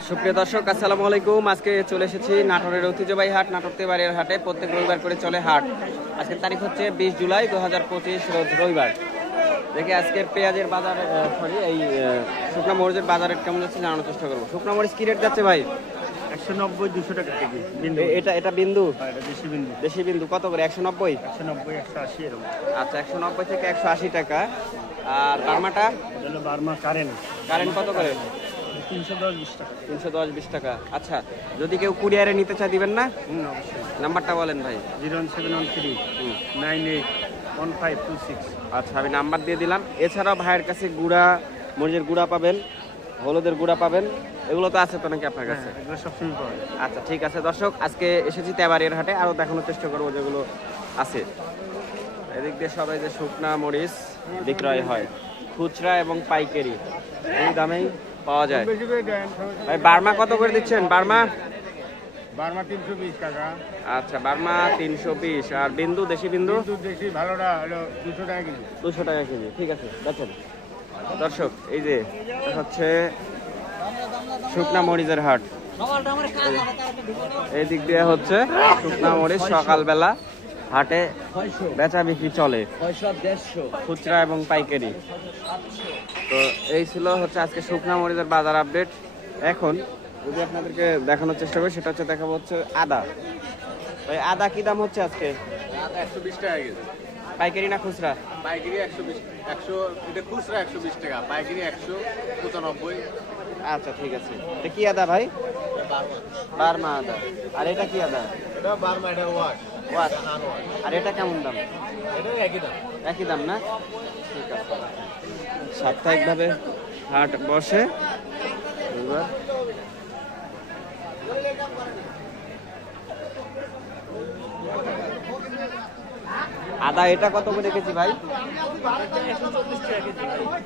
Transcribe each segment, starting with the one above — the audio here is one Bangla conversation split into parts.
সুপ্রিয় দর্শক আসসালামু আলাইকুম। আজকে চলে এসেছি নাটোরের ঐতিহ্যবাহী হাট নাটোর তেবাড়িয়ার হাটে। প্রত্যেক রবিবার করে চলে হাট। আজকের তারিখ হচ্ছে বিশ জুলাই দু হাজার পঁচিশ রোজ রবিবার। দেখে আজকে পেঁয়াজের বাজার সরি এই শুকনা মরিচের বাজার রেট কেমন যাচ্ছে জানানোর চেষ্টা করব। শুকনা মরিচ কি রেট যাচ্ছে ভাই? একশো নব্বই দুশো টাকা কেজি বিন্দু। এটা এটা বিন্দু? দেশি বিন্দু। দেশি বিন্দু কত করে? একশো নব্বই? একশো নব্বই একশো আশি এরকম। আচ্ছা একশো নব্বই থেকে একশো আশি টাকা। আর বার্মাটা? বার্মা কারেন্ট কারেন্ট কত করে? তিনশো দশ বিশ টাকা। তিনশো দশ বিশ টাকা। আচ্ছা যদি কেউ কুরিয়ারে নিতে চায় দিবেন না? নাম্বারটা বলেন ভাই। Zero seven one three nine eight one five two six. আচ্ছা আমি নাম্বার দিয়ে দিলাম। এছাড়াও ভাইয়ের কাছে গুড়া মরিচের গুড়া পাবেন হলুদের গুড়া পাবেন এগুলো তো আছে তো নাকি আপনার কাছে? হ্যাঁ আচ্ছা ঠিক আছে। দর্শক আজকে এসেছি তেবাড়িয়ার হাটে আরও দেখানোর চেষ্টা করব যেগুলো আছে। এদিক দিয়ে সবাই যে শুকনা মরিচ বিক্রয় হয় খুচরা এবং পাইকারি। এই দামেই পাওয়া যায়। ভাই বার্মা কত করে দিচ্ছেন? বার্মা? বার্মা তিনশো বিশ টাকা। আচ্ছা বার্মা তিনশো বিশ। আর বিন্দু দেশি বিন্দু? দেশি ভালোটা হলো দুশো টাকা কেজি। দুশো টাকা কেজি ঠিক আছে দেখেন। দর্শক এই যে হচ্ছে শুকনা মরিচের হাট। এই দিক দিয়ে হচ্ছে শুকনা মরিচ সকালবেলা। হাটে বেচা বিক্রি চলে। খুচরা এবং পাইকারি। তো এই ছিল হচ্ছে আজকে শুকনা মরিচের বাজার আপডেট। এখন যদি আপনাদেরকে দেখানোর চেষ্টা করি সেটা হচ্ছে দেখাবো হচ্ছে আদা। ভাই আদা কি দাম হচ্ছে আজকে? একশো বিশ টাকা কেজি। পাইকারি না খুচরা? পাইকারি একশো বিশ একশো এটা খুচরা একশো বিশ টাকা পাইকারি একশো পঁচানব্বই। আচ্ছা ঠিক আছে। এটা কি আদা ভাই? বার্মা আদা। আর এটা কি আদা? এটা বার্মা এটা ওয়াশ। আর এটা কেমন দাম? একই দাম। না? ঠিক আছে। সাপ্তাহিকভাবে হাট বসে। এবার আদা এটা কত করে রেখেছি ভাই?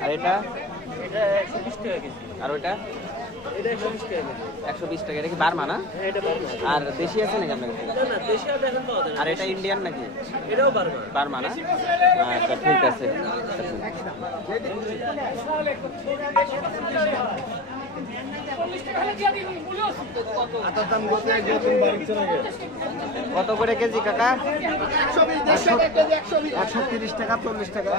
আর এটা? কেজি। আর এটা একশো বিশ টাকা এটা কি বার্মা না? হ্যাঁ আর দেশি আছে নাকি আপনার। আর এটা ইন্ডিয়ান নাকি? বার্মা না? আচ্ছা ঠিক আছে। কত করে কেজি কাকা? একশো তিরিশ টাকা চল্লিশ টাকা।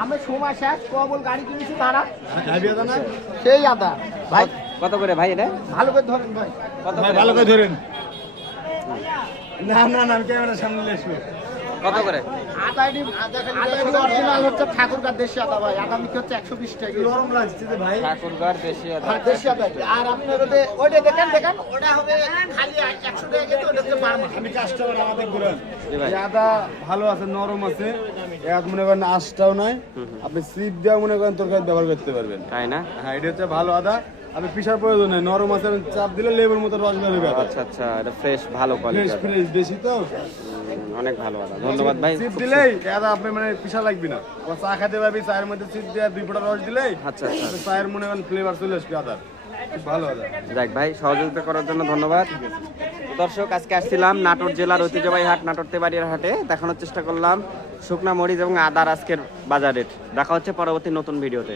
আমি সময় শেষ কবল গাড়ি কিনেছি তারা। সেই আদা। ভাই কত করে ভাই এটা? ভালো করে ধরেন ভাই। কত ভালো করে ধরেন। না না না আমি ক্যামেরার সামনে লেসবো কত করে? আদা এটি আদা এটি অরিজিনাল হচ্ছে ঠাকুরগার দেশি আদা ভাই। আদা বিক্রি হচ্ছে একশো বিশ টাকা গরম লাগছে যে ভাই। ঠাকুরগার দেশি আদা হ্যাঁ, দেশি আদা আর আপনার ওইটা দেখেন দেখেন ওটা হবে খালি একশো টাকা কিন্তু ওটা হচ্ছে বার্মা আমি কাস্টমার আমাদের ঘুরান। আদা ভালো আছে নরম আছে। এক মনে করেন আঁশটাও নাই। আপনি সিপ দেওয়া মনে করেন তরকারি ব্যবহার করতে পারবেন। তাই না? হ্যাঁ এটা হচ্ছে ভালো আদা। আপনি পিসার প্রয়োজন নেই নরম আছে চাপ দিলে লেবুর মতো রস বেরোবে আচ্ছা আচ্ছা এটা ফ্রেশ ভালো ফ্রেশ কোয়ালিটি ফ্রেশ বেশি তো? অনেক ভালো আদা ধন্যবাদ ভাই। সিপ দিলেই আদা আপনি মানে পিসা লাগবে না। ও চা খাইতে পারবি চায়ের মধ্যে সিপ দিয়ে দুই ফোঁটা রস দিলেই আচ্ছা আচ্ছা। চায়ের মনে করেন ফ্লেভার চলে আসবে আদার। ভালো আদা যাক ভাই সহযোগিতা করার জন্য ধন্যবাদ। দর্শক আজকে আসছিলাম নাটোর জেলার ঐতিহ্যবাহী হাট নাটোর তেবাড়িয়ার হাটে। দেখানোর চেষ্টা করলাম শুকনা মরিচ এবং আদার আজকের বাজার রেট। দেখা হচ্ছে পরবর্তী নতুন ভিডিওতে।